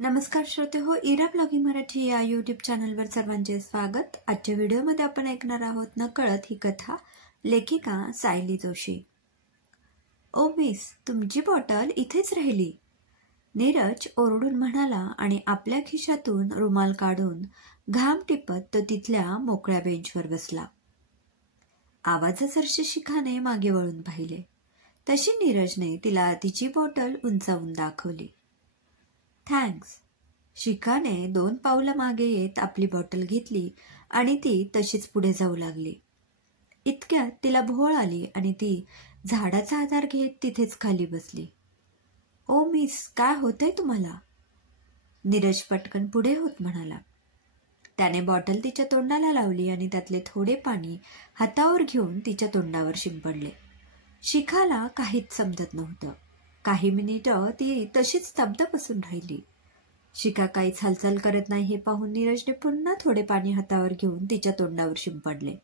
नमस्कार श्रोते हो, इरा ब्लॉगिंग मराठी या यूट्यूब चॅनलवर सर्वांचे स्वागत। आजच्या व्हिडिओमध्ये आपण ऐकणार आहोत नकळत ही कथा लेखिका सायली जोशी। ओ मिस, तुमची बॉटल इथेच राहिली, नीरज ओरडून म्हणाला आणि आपल्या खिशातून रुमाल काढून घाम टिपत तो तिथल्या मोकळ्या बेंचवर बसला। आवाजासरशी शिखाने मागे वळून पाहिले तशी नीरजने तिला तिची बॉटल उंचावून दाखवली। थँक्स, शिखाने 2 पावलं मागे येत आपली बॉटल घेतली आणि ती तशीच पुढे जाऊ लागली। इतक्यात तिला भोळ आली आणि ती झाडाचा आधार घेत तिथेच खाली बसली। ओ मिस, काय होतंय तुम्हाला? नीरज पटकन पुढे होत म्हणाला। त्याने बॉटल तिच्या तोंडाला लावली आणि त्यातले थोडे पाणी हातावर घेऊन तिच्या तोंडावर शिंपडले। शिखाला काहीच समजत नव्हतं। काही मिनिटं ती तशीच स्तब्ध बसून राहिली। शिखा काहीच हालचाल करत नाही हे पाहून नीरजने पुन्हा थोडे पाणी हातावर घेऊन तिच्या तोंडावर शिंपडले।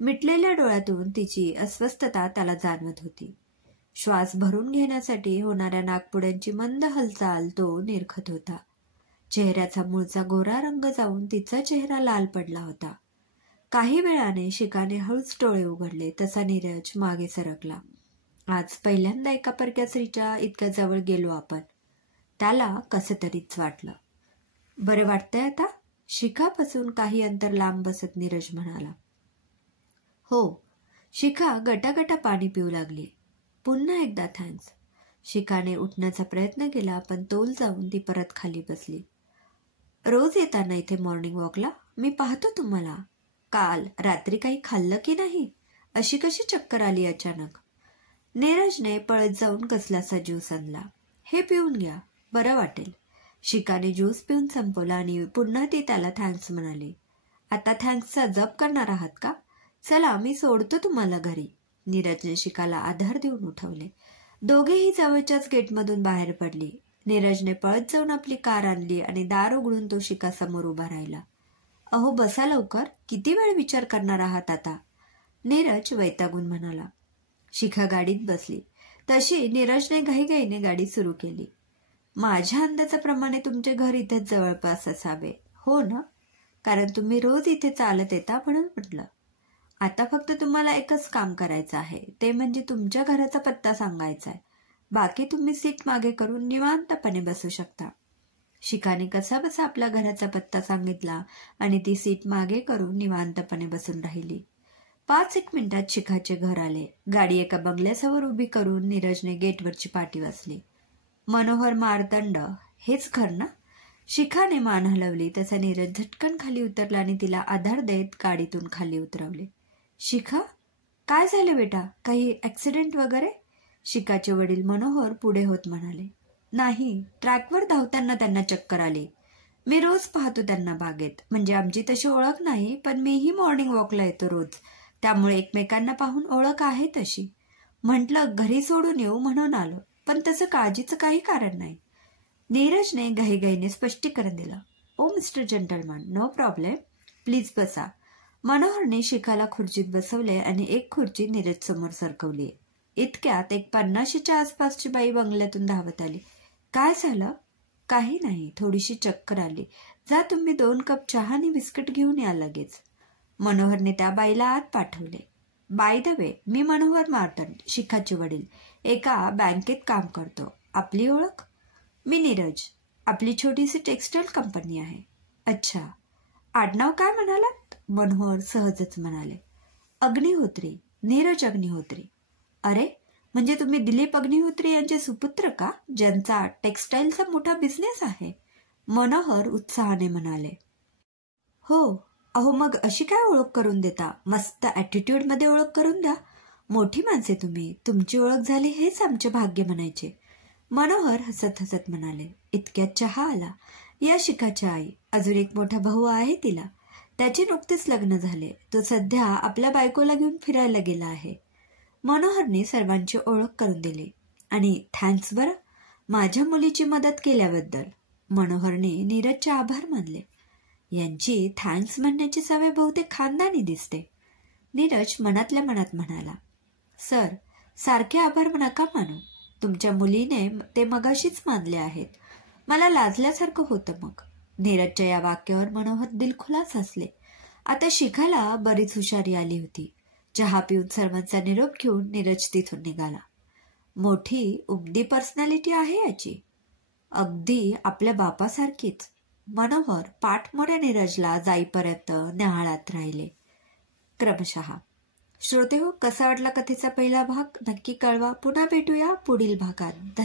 मिटलेल्या डोळ्यातून तिची अस्वस्थता त्याला जाणवत होती। श्वास भरून घेण्यासाठी होणाऱ्या नाकपुड्यांची मंद हालचाल तो निरखत होता। चेहऱ्याचा मूळचा गोरा रंग जाऊन तिचा चेहरा लाल पडला होता। काही वेळाने शिखाने हळूच डोळे उघडले तसा नीरज मागे सरकला। आज पहिल्यांदा एका परक्या स्त्रीच्या इतक्या जवळ गेलो आपण, त्याला कसं तरीच वाटलं। बरं वाटतंय आता? शिखापासून काही अंतर लांब बसत नीरज म्हणाला। हो, शिखा गटागटा पाणी पिऊ लागली। पुन्हा एकदा थँक्स। शिखाने उठण्याचा प्रयत्न केला पण तोल जाऊन ती परत खाली बसली। रोज येताना इथे मॉर्निंग वॉकला मी पाहतो तुम्हाला। काल रात्री काही खाल्लं की नाही? अशी कशी चक्कर आली अचानक? नीरजने पळत जाऊन कसलासा ज्यूस आणला। हे पिऊन घ्या, बरं वाटेल। शिखाने ज्यूस पिऊन संपवला आणि पुन्हा ती त्याला थँक्स म्हणाली। आता थँक्सचा जप करणार आहात का? चला, मी सोडतो तुम्हाला घरी। नीरजने शिखाला आधार देऊन उठवले। दोघेही जवळच्याच गेटमधून बाहेर पडली। नीरजने पळत जाऊन आपली कार आणली आणि दार उघडून तो शिखासमोर उभा राहिला। अहो बसा लवकर, किती वेळ विचार करणार आहात आता? नीरज वैतागून म्हणाला। शिखा गाडीत बसली तशी नीरजने घाईघाईने गाडी सुरू केली। माझ्या अंदाजाप्रमाणे तुमचे घर इथेच जवळपास असावे, हो ना? कारण तुम्ही रोज इथे चालत येता म्हणून म्हटलं। आता फक्त तुम्हाला एकच काम करायचं आहे, ते म्हणजे तुमच्या घराचा पत्ता सांगायचा आहे। बाकी तुम्ही सीट मागे करून निवांतपणे बसू शकता। शिखाने कसा बसा आपल्या घराचा पत्ता सांगितला आणि ती सीट मागे करून निवांतपणे बसून राहिली। 5-1 मिनिटात शिखाचे घर आले। गाडी एका बंगल्यासमोर उभी करून नीरजने गेटवरची पाटी वाचली। मनोहर मार्तंड, हेच घर ना? शिखाने मान हलवली तसा नीरज झटकन खाली उतरला आणि तिला आधार देत गाडीतून खाली उतरवले। शिखा, काय झालं बेटा? काही ऍक्सिडेंट वगैरे? शिखाचे वडील मनोहर पुढे होत म्हणाले। नाही, ट्रॅकवर धावताना त्यांना चक्कर आली। मी रोज पाहतो त्यांना बागेत, म्हणजे आमची तशी ओळख नाही पण मीही मॉर्निंग वॉकला येतो रोज, त्यामुळे एकमेकांना पाहून ओळख आहे तशी। म्हटलं घरी सोडून येऊ म्हणून आलो, पण तसं काळजीचं काही कारण नाही। नीरजने घाईघाईने स्पष्टीकरण दिलं। Oh mister gentleman, no problem, please बसा। मनोहरने शिखाला खुर्चीत बसवले आणि एक खुर्ची नीरज समोर सरकवली। इतक्यात एक 50च्या आसपासची बाई बंगल्यातून धावत आली। काय झालं? काही नाही, थोडीशी चक्कर आली। जा तुम्ही 2 कप चहा आणि बिस्किट घेऊन या लगेच। मनोहरने त्या बाईला आत पाठवले। बाय द वे, मी मनोहर मार्तंड, शिखाचे वडील, एका बँकेत काम करतो। आपली ओळख? मी नीरज, आपली छोटीशी टेक्सटाईल कंपनी आहे। अच्छा, आडनाव काय म्हणालात? मनोहर सहजच म्हणाले। अग्निहोत्री, नीरज अग्निहोत्री। अरे, म्हणजे तुम्ही दिलीप अग्निहोत्री यांचे सुपुत्र का, ज्यांचा टेक्सटाईलचा मोठा बिझनेस आहे? मनोहर उत्साहाने म्हणाले। हो, अहो मग अशी काय ओळख करून देता? मस्त ॲटिट्यूडमध्ये ओळख करून द्या। मोठी माणसे तुम्ही, तुमची ओळख झाली हेच आमचे भाग्य म्हणायचे। मनोहर हसत हसत म्हणाले। इतक्यात चहा आला। या शिखाच्या आई, अजून एक मोठा भाऊ आहे तिला, त्याचे नुकतेच लग्न झाले। तो सध्या आपल्या बायकोला घेऊन फिरायला गेला आहे। मनोहरने सर्वांची ओळख करून दिली। आणि थँक्स बरं, माझ्या मुलीची मदत केल्याबद्दल। मनोहरने नीरजचे आभार मानले। यांची थँक्स म्हणण्याची सवय बहुतेक खानदानी दिसते, नीरज मनातल्या मनात म्हणाला। सर, सारखे आभार नका मानू, तुमच्या मुलीने ते मगाशीच मानले आहेत। मला लाजल्यासारखं होतं मग. नीरजच्या या वाक्यावर मनोहर दिलखुलास हसले. आता शिखाला बरीच हुशारी आली होती. चहा पिऊन सर्वांचा निरोप घेऊन नीरज तिथून निघाला. मोठी उमदी पर्सनॅलिटी आहे याची, अगदी आपल्या बापासारखीच. मनोहर पाठमोऱ्या नीरजला जाईपर्यंत न्याहाळत राहिले. क्रमशः. श्रोते हो, कसा वाटला कथेचा पहिला भाग नक्की कळवा. पुन्हा भेटूया पुढील भागात.